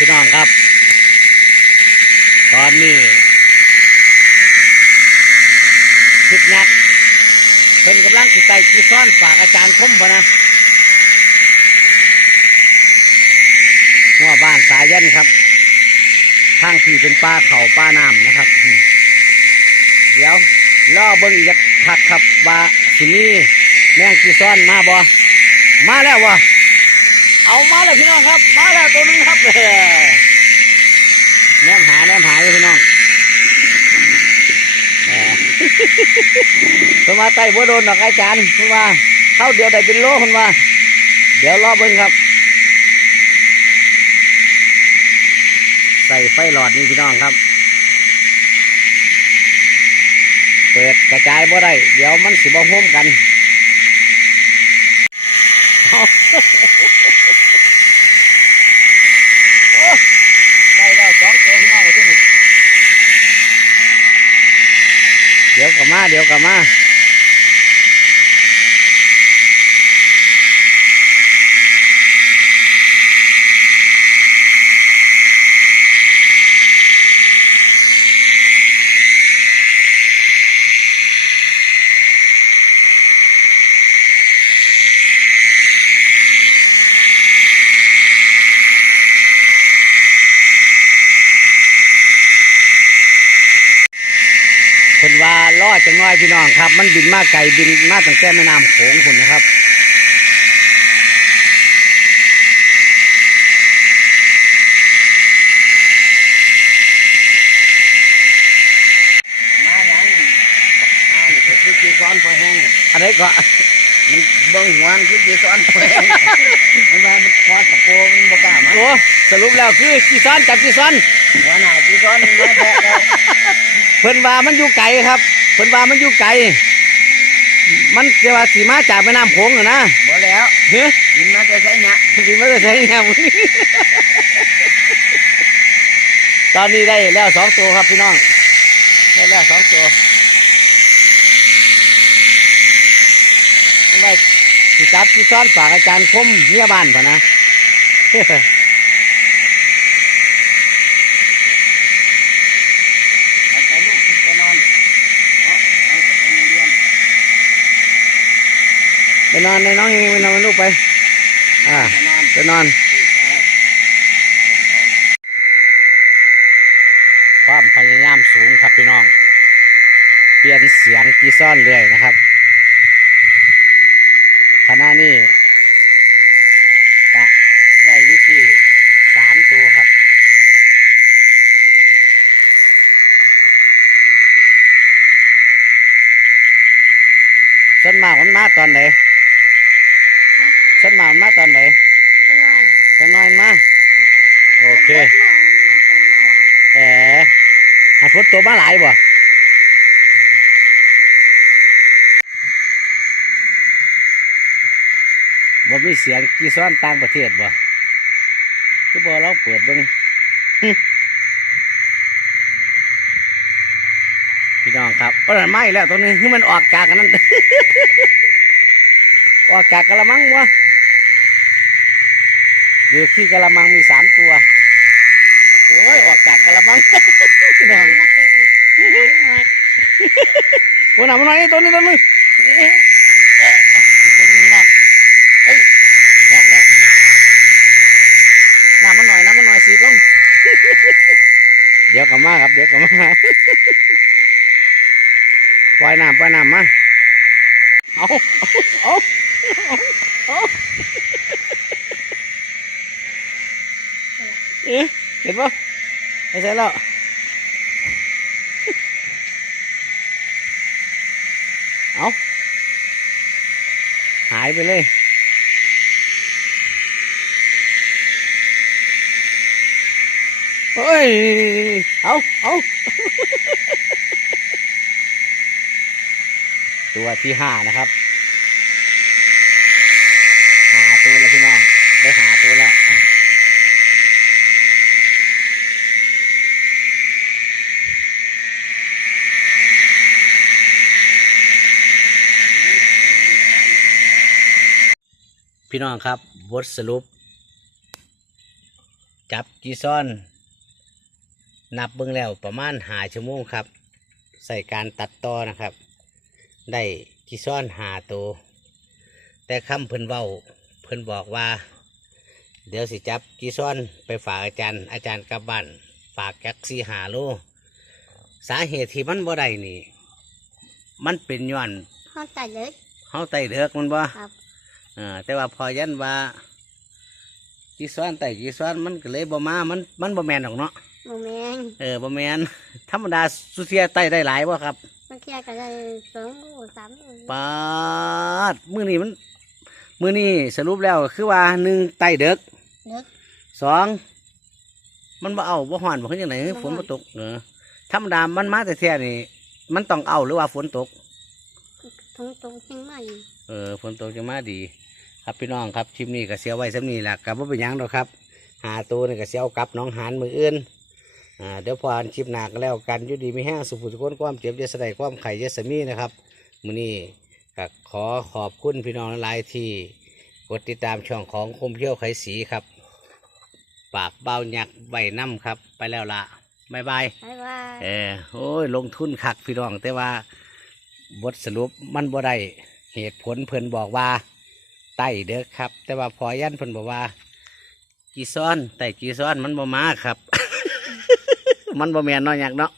พี่น้องครับ ตอนนี้คิดนักเพิ่นกำลังสิไต่กีซ้อนฝากอาจารย์คมพะนะหัวบ้านสายยันครับทางที่เป็นป่าเขาป่าน้ำนะครับ เดี๋ยวล่อเบิ้งอีกคักครับว่าสิมีแมงกีซ้อนมาบ่มาแล้ววะ เอามาแล้วพี่น้องครับ มาแล้วตัวนึงครับเออแนมหาแนมหาอยู่พี่น้องเออเพิ่นมาไต่บัวโดนดอกไอาจารย์เพิ่นว่าเข้าเดียวได้เป็นโลเพิ่นว่าเดี๋ยวรอเบิ่งครับ ใส่ไฟหลอดนี่พี่น้องครับ เปิดกระจายบ่ได้ เดี๋ยวมันสิบ่ห่มกัน เอาโอ้ ได้แล้วสองตัวพี่น้องที่นี่เดี๋ยวกลับมา เดี๋ยวกลับมา คนว่าล่อจังน้อยพี่น้องครับ มันบินมาไกลบินมาตั้งแต่แม่น้ำโขงคุณนะครับมาหยังอ่านี่ก็คือจีซ้อนพอแห้งอะไรก็มันเบิ่งหัวมันคือจีซ้อนพอแห้งมันว่ามันคอตะโปมันบ่กล้ามาโอ้ สรุปแล้วคือจีซ้อนจับจีซ้อนหัวหน้าจีซ้อนมันมาแทะแล้วเพิ่นว่ามันอยู่ไกลครับเพิ่นว่ามันอยู่ไกลมันเรียกว่าสีมาจากแม่น้ำโขงเหรอนะบ่แล้วเฮ้ยบินมาแต่ไสเนี่ยสีมาจะใช้แนวนี้ตอนนี้ได้แล้วสองตัวครับพี่น้องได้แล้วสองตัวไม่ว่าสิจับที่ซ้อนฝากอาจารย์คมเมียบ้านพะนะ เอาไปลูกขึ้นไปนอนเอาเอาไปโรงเรียน ไปนอนในน้องยังไปนอนลูกไป อ่าไปนอนความพยายามสูงครับพี่น้อง เปลี่ยนเสียงกีซ่อนเรื่อยนะครับขณะนี้กะได้อยี่ที่สามตัวครับส่วนมากมันมาตอนไหน ส่วนมากมันมาตอนไหนเป็นไรอะตอนน้อยมันมาโอเคมามาคงมาหลายแอหาฝนตัวมาหลายบ่บ่มีเสียงกีซ้อนต่างประเทศบ่คือบ่เราเปิดเบิ่งพี่น้องครับเพราะนั้นไม่แล้วตัวนี้คือมันออกจากกันนั้น ออกจากกระมังวะเดี๋ยวที่กระมังมีสามตัวโอ้ยออกจากกระมังพี่น้องมาเตะอีกหน่อยวันหนามาหน่อยตัวนี้ตัวนึงเอ๊ะตัวนี้พี่น้องเฮ้ยเนี่ยเนี่ยน้ำมันหน่อยน้ำมันหน่อยสีดลงเดี๋ยวกลับมาครับ เดี๋ยวกลับมาปล่อยน้ำปล่อยน้ำมา เอาเอาเอาเอาเอ๊ะเตัวที่ห้านะครับหาตัวแล้วพี่น้องได้หาตัวแล้วพี่น้องครับบทสรุป จับจีซ่อน นับเบิ่งแล้วประมาณหาชั่วโมงครับ ใส่การตัดต่อนะครับ ได้จีซ่อนหาตัว แต่คำเพิ่นเว้าเพิ่นบอกว่า เดี๋ยวสิจับจีซ่อนไปฝากอาจารย์ อาจารย์กลับบ้านฝากจักสีหาโลสาเหตุที่มันบ่ได้นี่ มันเป็นย้อนห้องแต่เล็กเฮาไต่เดือกมันบ่ครับอ่าแต่ว่าพอยันว่าจีซ้อนไต่จีซ้อนมันก็เลยบ่มา มันมันบ่แมนหรอกเนาะโมเมนต์เออบ่แมนธรรมดาสุเทียไต่ได้หลายบ่ครับมันเทียบกันได้สองโลสามโลปาดมื้อนี้มันมื้อนี้สรุปแล้วก็คือว่าหนึ่งไต่เด็กเล็กสองมันบ่เอาบ่ฮ้อนบ่คือจังไดบ่ฮ้อนฝนบ่ตกเออธรรมดามันมาแต่แท้นี่ มันต้องเอาหรือว่าฝนตก ตรงตรงๆเชียงใหม่เออฝนตกจะมาดี ครับพี่น้องครับคลิปนี้ก็เสียไว้สำนี้แหละกับว่าเป็นหยังดอกครับ หาตัวนี่ก็เสียเอากลับน้องหานมืออื่น อ่าเดี๋ยวพออันคลิปหน้าก็แล้วกันอยุดีไม่แห้งสุขุสุขนความเจ็บเยสใดความไข่เยสมีนะครับมื้อนี้ก็ขอขอบคุณพี่น้องหลายๆที่กดติดตามช่องของคมเที่ยวไขสีครับ ปากเบาหยักใบน้ำครับ ไปแล้วละบ๊ายบายบ๊ายบายเออโอ้ยลงทุนคักพี่น้อง แต่ว่าบทสรุปมันบ่ได้เหตุผลเพิ่นบอกว่าไต่เด้อครับ แต่ว่าพอยันเพิ่นบอกว่าจีซ้อนไต่จีซ้อนมันบ่มาครับ มันบ่แม่นเนาะอยากเนาะ